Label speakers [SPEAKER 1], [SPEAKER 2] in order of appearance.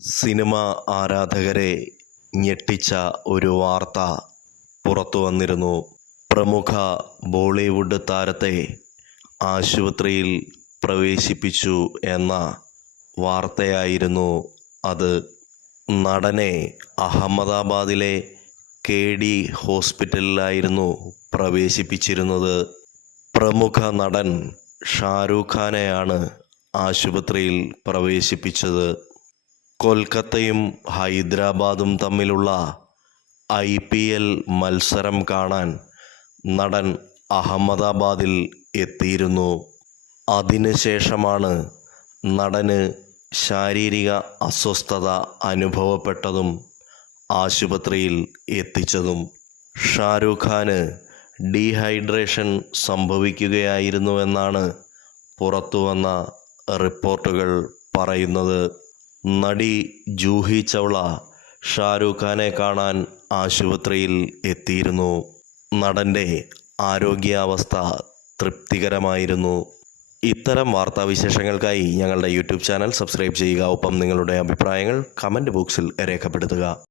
[SPEAKER 1] Cinema ആരാധകരെ ഞെട്ടിച്ച ഒരു വാർത്ത പുറത്തു വന്നിരുന്നു. പ്രമുഖ ബോളിവുഡ് താരത്തെ ആശുപത്രിയിൽ പ്രവേശിപ്പിച്ചു എന്ന വാർത്തയായിരുന്നു അത്. നടനെ അഹമ്മദാബാദിലെ കെ ഡി ഹോസ്പിറ്റലിലായിരുന്നു പ്രവേശിപ്പിച്ചിരുന്നത്. പ്രമുഖ നടൻ ഷാരൂഖ് ഖാനെയാണ് ആശുപത്രിയിൽ പ്രവേശിപ്പിച്ചത്. കൊൽക്കത്തയും ഹൈദരാബാദും തമ്മിലുള്ള ഐ പി എൽ മത്സരം കാണാൻ നടൻ അഹമ്മദാബാദിൽ എത്തിയിരുന്നു. അതിനുശേഷമാണ് നടന് ശാരീരിക അസ്വസ്ഥത അനുഭവപ്പെട്ടതും ആശുപത്രിയിൽ എത്തിച്ചതും. ഷാരൂഖ് ഖാന് ഡീഹൈഡ്രേഷൻ സംഭവിക്കുകയായിരുന്നുവെന്നാണ് പുറത്തുവന്ന റിപ്പോർട്ടുകൾ പറയുന്നത്. നടി ജൂഹി ചൗള ഷാരൂഖ് ഖാനെ കാണാൻ ആശുപത്രിയിൽ എത്തിയിരുന്നു. നടന്റെ ആരോഗ്യാവസ്ഥ തൃപ്തികരമായിരുന്നു. ഇത്തരം വാർത്താവിശേഷങ്ങൾക്കായി ഞങ്ങളുടെ യൂട്യൂബ് ചാനൽ സബ്സ്ക്രൈബ് ചെയ്യുക. ഒപ്പം നിങ്ങളുടെ അഭിപ്രായങ്ങൾ കമന്റ് ബോക്സിൽ രേഖപ്പെടുത്തുക.